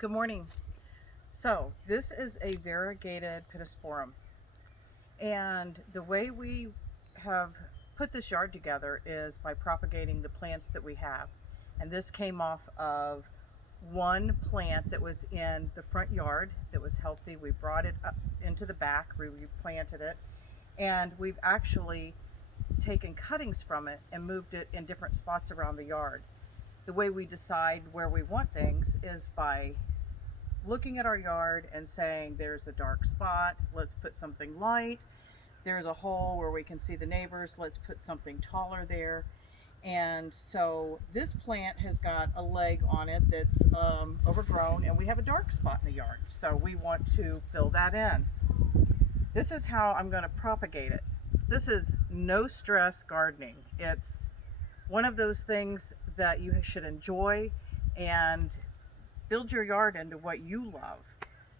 Good morning. So this is a variegated Piteosporum, and the way we have put this yard together is by propagating the plants that we have. And this came off of one plant that was in the front yard that was healthy. We brought it up into the back, we replanted it, and we've actually taken cuttings from it and moved it in different spots around the yard. The way we decide where we want things is by looking at our yard and saying, there's a dark spot, let's put something light. There's a hole where we can see the neighbors, let's put something taller there. And so this plant has got a leg on it that's overgrown, and we have a dark spot in the yard, so we want to fill that in. This is how I'm going to propagate it. This is no stress gardening. It's one of those things that you should enjoy and build your yard into what you love.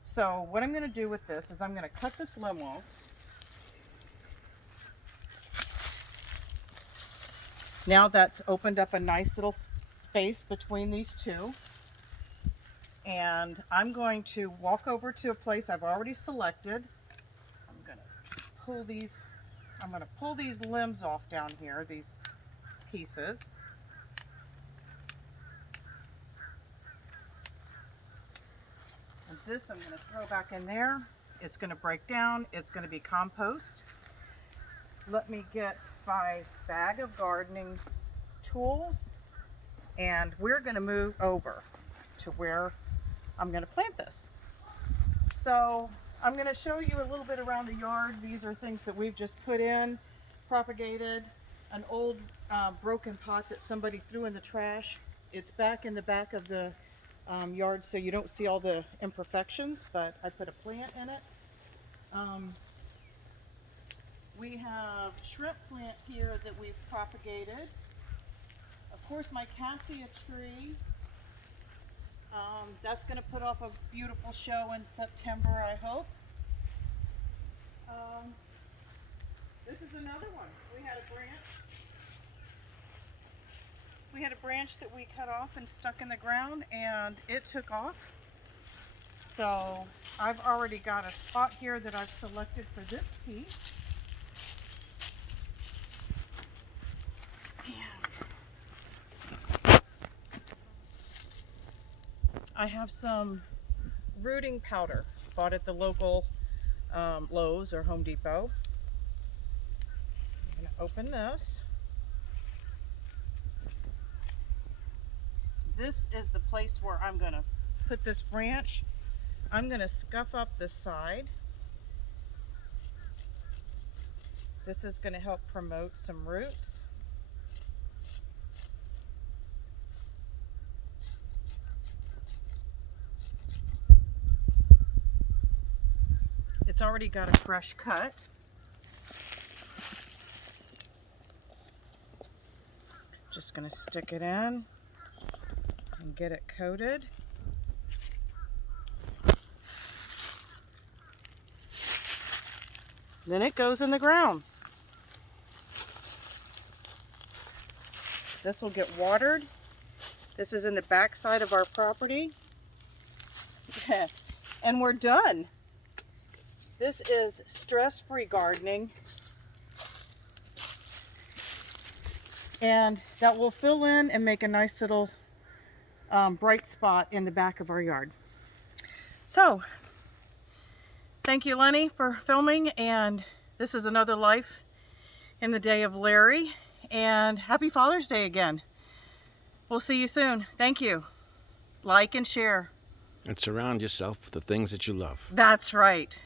So what I'm going to do with this is I'm going to cut this limb off. Now that's opened up a nice little space between these two. And I'm going to walk over to a place I've already selected. I'm going to pull these limbs off down here, these pieces. And this I'm going to throw back in there. It's going to break down. It's going to be compost. Let me get my bag of gardening tools, and we're going to move over to where I'm going to plant this. So I'm going to show you a little bit around the yard. These are things that we've just put in, propagated. An old broken pot that somebody threw in the trash. It's back in the back of the yard, so you don't see all the imperfections, but I put a plant in it. We have shrimp plant here that we've propagated. Of course, my cassia tree. That's going to put off a beautiful show in September, I hope. This is another one. We had a branch that we cut off and stuck in the ground, and it took off. So I've already got a spot here that I've selected for this piece. I have some rooting powder bought at the local Lowe's or Home Depot. I'm going to open this. This is the place where I'm going to put this branch. I'm going to scuff up the side. This is going to help promote some roots. It's already got a fresh cut. Just going to stick it in and get it coated. Then it goes in the ground. This will get watered. This is in the back side of our property. And we're done. This is stress-free gardening. And that will fill in and make a nice little bright spot in the back of our yard. So, thank you, Lenny, for filming, and this is another life in the day of Larry, and happy Father's Day again. We'll see you soon. Thank you. Like and share. And surround yourself with the things that you love. That's right.